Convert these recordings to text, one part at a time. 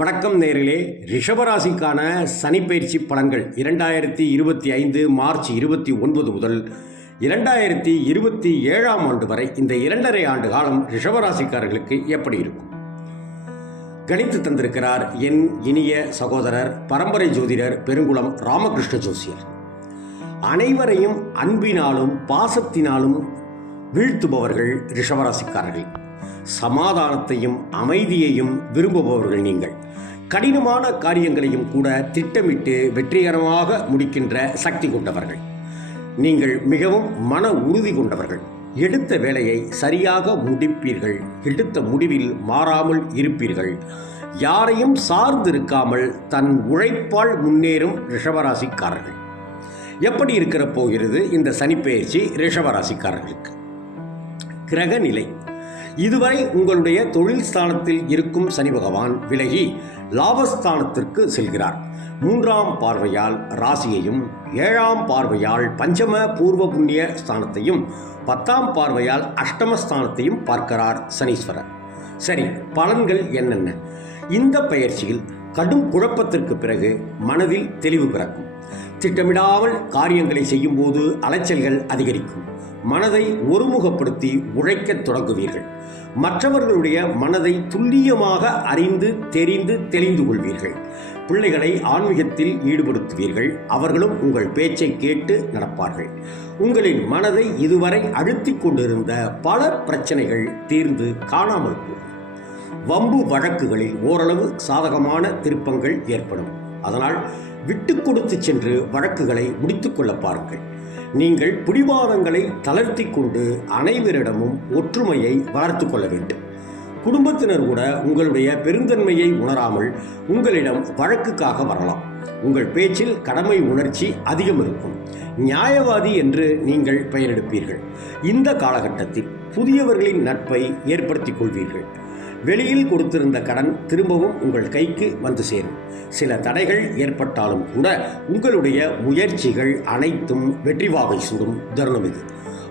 வணக்கம் நேரிலே. ரிஷபராசிக்கான சனிப்பெயர்ச்சி பலன்கள் 2025 மார்ச் 29 முதல் 2027 ஆண்டு வரை இந்த 2.5 ஆண்டு காலம் ரிஷபராசிக்காரர்களுக்கு எப்படி இருக்கும் கணித்து தந்திருக்கிறார் என் இனிய சகோதரர் பரம்பரை ஜோதிடர் பெருங்குளம் ராமகிருஷ்ண ஜோசியர். அனைவரையும் அன்பினாலும் பாசத்தினாலும் வீழ்த்துபவர்கள் ரிஷபராசிக்காரர்கள். சமாதானத்தையும் அமைதியையும் விரும்புபவர்கள் நீங்கள். கடினமான காரியங்களையும் கூட திட்டமிட்டு வெற்றிகரமாக முடிக்கின்ற சக்தி கொண்டவர்கள் நீங்கள். மிகவும் மன உறுதி கொண்டவர்கள். எடுத்த வேலையை சரியாக முடிப்பீர்கள். எடுத்த முடிவில் மாறாமல் இருப்பீர்கள். யாரையும் சார்ந்திருக்காமல் தன் உழைப்பால் முன்னேறும் ரிஷபராசிக்காரர்கள். எப்படி இருக்கிற போகிறது இந்த சனிப்பெயர்ச்சி ரிஷபராசிக்காரர்களுக்கு? கிரக நிலை. இதுவரை உங்களுடைய தொழில் ஸ்தானத்தில் இருக்கும் சனி பகவான் விலகி லாபஸ்தானத்திற்கு செல்கிறார். 3ஆம் பார்வையால் ராசியையும் 7ஆம் பார்வையால் பஞ்சம பூர்வ புண்ணிய ஸ்தானத்தையும் 10ஆம் பார்வையால் அஷ்டமஸ்தானத்தையும் பார்க்கிறார் சனீஸ்வரர். சரி, பலன்கள் என்னென்ன? இந்த பயிற்சியில் கடும் குழப்பத்திற்கு பிறகு மனதில் தெளிவு பிறக்கும். திட்டமிடாமல் காரியங்களை செய்யும்போது அலைச்சல்கள் அதிகரிக்கும். மனதை ஒருமுகப்படுத்தி உழைக்கத் தொடங்குவீர்கள். மற்றவர்களுடைய மனதை துல்லியமாக அறிந்து தெரிந்து தெளிந்து கொள்வீர்கள். பிள்ளைகளை ஆன்மீகத்தில் ஈடுபடுத்துவீர்கள். அவர்களும் உங்கள் பேச்சை கேட்டு நடப்பார்கள். உங்களின் மனதை இதுவரை அழுத்திக் கொண்டிருந்த பல பிரச்சனைகள் தீர்ந்து காணாமல் போகும். வம்பு வழக்குகளில் ஓரளவு சாதகமான திருப்பங்கள் ஏற்படும். அதனால் விட்டு கொடுத்து சென்று வழக்குகளை முடித்துக் கொள்ள பாருங்கள். நீங்கள் பிடிவாதங்களை தளர்த்தி கொண்டு அனைவரிடமும் ஒற்றுமையை வளர்த்து கொள்ள வேண்டும். குடும்பத்தினர் கூட உங்களுடைய பெருந்தன்மையை உணராமல் உங்களிடம் வழக்குக்காக வரலாம். உங்கள் பேச்சில் கடமை உணர்ச்சி அதிகம் இருக்கும். நியாயவாதி என்று நீங்கள் பெயரெடுப்பீர்கள். இந்த காலகட்டத்தில் புதியவர்களின் நட்பை ஏற்படுத்திக் கொள்வீர்கள். வெளியில் கொடுத்திருந்த கடன் திரும்பவும் உங்கள் கைக்கு வந்து சேரும். சில தடைகள் ஏற்பட்டாலும் கூட உங்களுடைய முயற்சிகள் அனைத்தும் வெற்றி வாகை சூடும் தருணம் இது.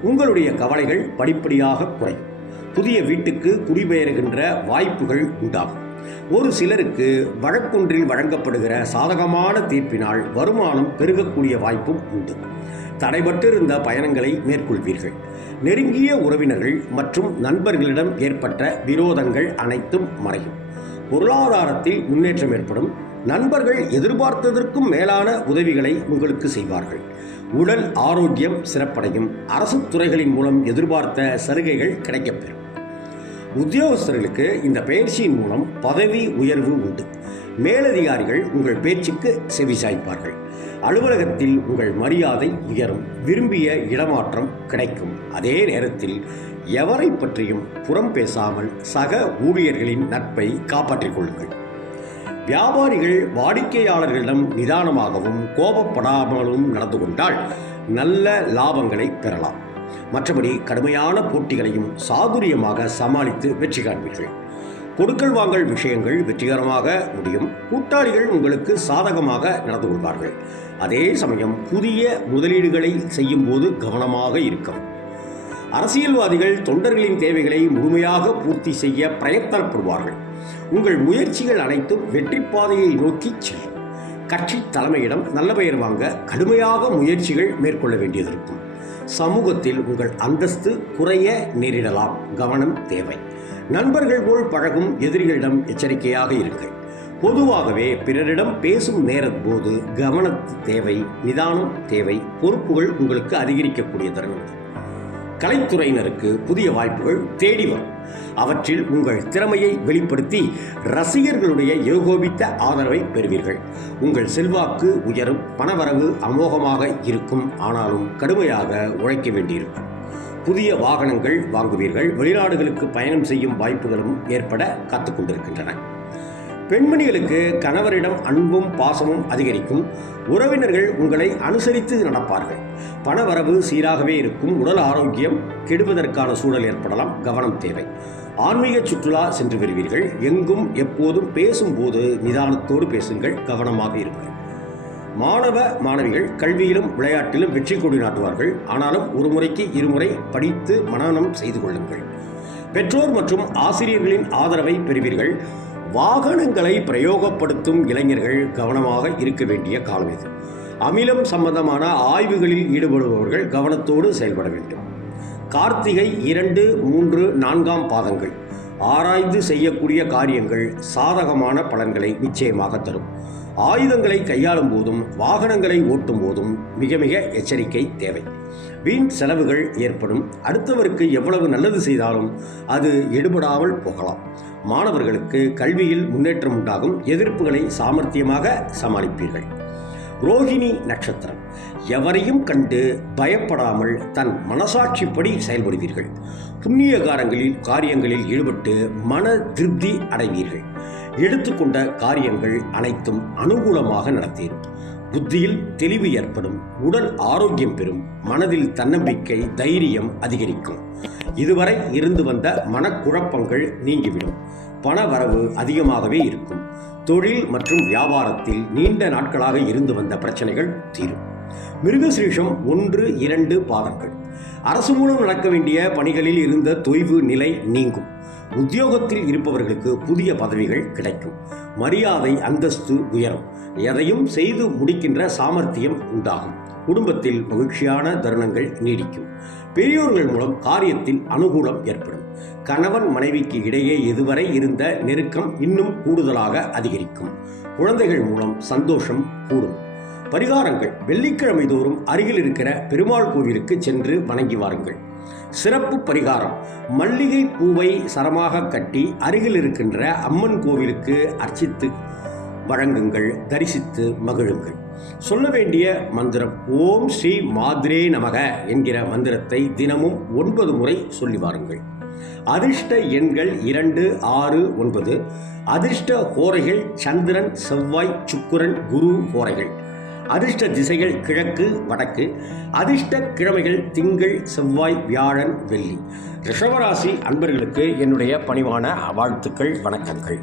உங்களுடைய கவலைகள் படிப்படியாக குறையும். புதிய வீட்டுக்கு குடிபெயர்கின்ற வாய்ப்புகள் உண்டாகும். ஒரு சிலருக்கு வழக்கொன்றில் வழங்கப்படுகிற சாதகமான தீர்ப்பினால் வருமானம் பெருகக்கூடிய வாய்ப்பும் உண்டு. தடைபட்டிருந்த பயணங்களை மேற்கொள்வீர்கள். நெருங்கிய உறவினர்கள் மற்றும் நண்பர்களிடம் ஏற்பட்ட விரோதங்கள் அனைத்தும் மறையும். பொருளாதாரத்தில் முன்னேற்றம் ஏற்படும். நண்பர்கள் எதிர்பார்த்ததற்கும் மேலான உதவிகளை உங்களுக்கு செய்வார்கள். உடல் ஆரோக்கியம் சிறப்படையும். அரசு துறைகளின் மூலம் எதிர்பார்த்த சலுகைகள் கிடைக்கப்பெறும். உத்தியோகஸ்தர்களுக்கு இந்த பயிற்சியின் மூலம் பதவி உயர்வு உண்டு. மேலதிகாரிகள் உங்கள் பேச்சுக்கு செவிசாய்ப்பார்கள். அலுவலகத்தில் உங்கள் மரியாதை உயரும். விரும்பிய இடமாற்றம் கிடைக்கும். அதே நேரத்தில் எவரை பற்றியும் புறம் பேசாமல் சக ஊழியர்களின் நட்பை காப்பாற்றிக் கொள்ளுங்கள். வியாபாரிகள் வாடிக்கையாளர்களிடம் நிதானமாகவும் கோபப்படாமலும் நடந்து கொண்டால் நல்ல லாபங்களை பெறலாம். மற்றபடி கடுமையான போட்டிகளையும் சாதுரியமாக சமாளித்து வெற்றி காண்பீர்கள். கொடுக்கல் வாங்கல் விஷயங்கள் வெற்றிகரமாக முடியும். கூட்டாளிகள் உங்களுக்கு சாதகமாக நடந்து கொள்வார்கள். அதே சமயம் புதிய முதலீடுகளை செய்யும் போது கவனமாக இருக்கும். அரசியல்வாதிகள் தொண்டர்களின் தேவைகளை முழுமையாக பூர்த்தி செய்ய பிரயத்தனப்படுவார்கள். உங்கள் முயற்சிகள் அனைத்தும் வெற்றி பாதையை நோக்கி செல்லும். கட்சி தலைமையிடம் நல்ல பெயர் வாங்க கடுமையாக முயற்சிகள் மேற்கொள்ள வேண்டியது இருக்கும். சமூகத்தில் உங்கள் அந்தஸ்து குறைய நேரிடலாம். கவனம் தேவை. நண்பர்கள் போல் பழகும் எதிரிகளிடம் எச்சரிக்கையாக இருங்கள். பொதுவாகவே பிறரிடம் பேசும் நேரம் போது கவனத்து தேவை, நிதானம் தேவை. பொறுப்புகள் உங்களுக்கு அதிகரிக்கக்கூடிய தருணம். கலைத்துறையினருக்கு புதிய வாய்ப்புகள் தேடி வரும். அவற்றில் உங்கள் திறமையை வெளிப்படுத்தி ரசிகர்களுடைய ஏகோபித்த ஆதரவை பெறுவீர்கள். உங்கள் செல்வாக்கு உயரும். பணவரவு அமோகமாக இருக்கும். ஆனாலும் கடுமையாக உழைக்க வேண்டியிருக்கும். புதிய வாகனங்கள் வாங்குவீர்கள். வெளிநாடுகளுக்கு பயணம் செய்யும் வாய்ப்புகளும் ஏற்பட காத்துக்கொண்டிருக்கின்றன. பெண்மணிகளுக்கு கணவரிடம் அன்பும் பாசமும் அதிகரிக்கும். உறவினர்கள் உங்களை அனுசரித்து நடப்பார்கள். பணவரவு சீராகவே இருக்கும். உடல் ஆரோக்கியம் கெடுவதற்கான சூழல் ஏற்படலாம். கவனம் தேவை. ஆன்மீக சுற்றுலா சென்று வருவீர்கள். எங்கும் எப்போதும் பேசும்போது நிதானத்தோடு பேசுங்கள். கவனமாக இருங்கள். மாணவ மாணவிகள் கல்வியிலும் விளையாட்டிலும் வெற்றி கொடி நாட்டுவார்கள். ஆனாலும் ஒரு முறைக்கு இருமுறை படித்து மனனம் செய்து கொள்ளுங்கள். பெற்றோர் மற்றும் ஆசிரியர்களின் ஆதரவை பெறுவீர்கள். வாகனங்களை பிரயோகப்படுத்தும் இளைஞர்கள் கவனமாக இருக்க வேண்டிய காலம் இது. அமிலம் சம்பந்தமான ஆய்வுகளில் ஈடுபடுபவர்கள் கவனத்தோடு செயல்பட வேண்டும். கார்த்திகை 2, 3, 4ஆம் பாதங்கள் ஆராய்ந்து செய்யக்கூடிய காரியங்கள் சாதகமான பலன்களை நிச்சயமாக தரும். ஆயுதங்களை கையாளும் போதும் வாகனங்களை ஓட்டும் போதும் மிக மிக எச்சரிக்கை தேவை. வீண் செலவுகள் ஏற்படும். அடுத்தவருக்கு எவ்வளவு நல்லது செய்தாலும் அது எடுபடாமல் போகலாம். மாணவர்களுக்கு கல்வியில் முன்னேற்றம் உண்டாகும். எதிர்ப்புகளை சாமர்த்தியமாக சமாளிப்பீர்கள். ரோஹிணி நட்சத்திரம். எவரையும் கண்டு பயப்படாமல் தன் மனசாட்சிப்படி செயல்படுவீர்கள். புண்ணிய காரியங்களில் ஈடுபட்டு மன திருப்தி அடைவீர்கள். எடுத்துக்கொண்ட காரியங்கள் அனைத்தும் அனுகூலமாக நடத்தேறும். புத்தியில் தெளிவு ஏற்படும். உடல் ஆரோக்கியம் பெறும். மனதில் தன்னம்பிக்கை, தைரியம் அதிகரிக்கும். இதுவரை இருந்து வந்த மனக்குழப்பங்கள் நீங்கிவிடும். பண வரவு அதிகமாகவே இருக்கும். தொழில் மற்றும் வியாபாரத்தில் நீண்ட நாட்களாக இருந்து வந்த பிரச்சனைகள் தீரும். மிருகசீரிஷம் 1, 2 பாதங்கள். அரசு மூலம் நடக்க வேண்டிய பணிகளில் இருந்த தொய்வு நிலை நீங்கும். உத்தியோகத்தில் இருப்பவர்களுக்கு புதிய பதவிகள் கிடைக்கும். மரியாதை, அந்தஸ்து உயரும். எதையும் செய்து முடிக்கின்ற சாமர்த்தியம் உண்டாகும். குடும்பத்தில் மகிழ்ச்சியான தருணங்கள் நீடிக்கும். பெரியோர்கள் மூலம் காரியத்தில் அனுகூலம் ஏற்படும். கணவன் மனைவிக்கு இடையே இதுவரை இருந்த நெருக்கம் இன்னும் கூடுதலாக அதிகரிக்கும். குழந்தைகள் மூலம் சந்தோஷம் கூடும். பரிகாரங்கள்: வெள்ளிக்கிழமை தோறும் அருகில் இருக்கிற பெருமாள் கோவிலுக்கு சென்று வணங்கி வாருங்கள். சிறப்பு பரிகாரம்: மல்லிகை பூவை சரமாக கட்டி அருகில் இருக்கின்ற அம்மன் கோவிலுக்கு அர்ச்சித்து வழங்குங்கள். தரிசித்து மகிழுங்கள். சொல்ல வேண்டிய மந்திரம்: ஓம் ஸ்ரீ மாத்ரே நமக என்கிற மந்திரத்தை தினமும் 9 முறை சொல்லி வாருங்கள். அதிர்ஷ்ட எண்கள் 2, 6, 9. அதிர்ஷ்ட ஹோரைகள் சந்திரன், செவ்வாய், சுக்கிரன், குரு ஹோரைகள். அதிர்ஷ்ட திசைகள் கிழக்கு, வடக்கு. அதிர்ஷ்ட கிழமைகள் திங்கள், செவ்வாய், வியாழன், வெள்ளி. ரிஷபராசி அன்பர்களுக்கு என்னுடைய பணிவான வாழ்த்துக்கள், வணக்கங்கள்.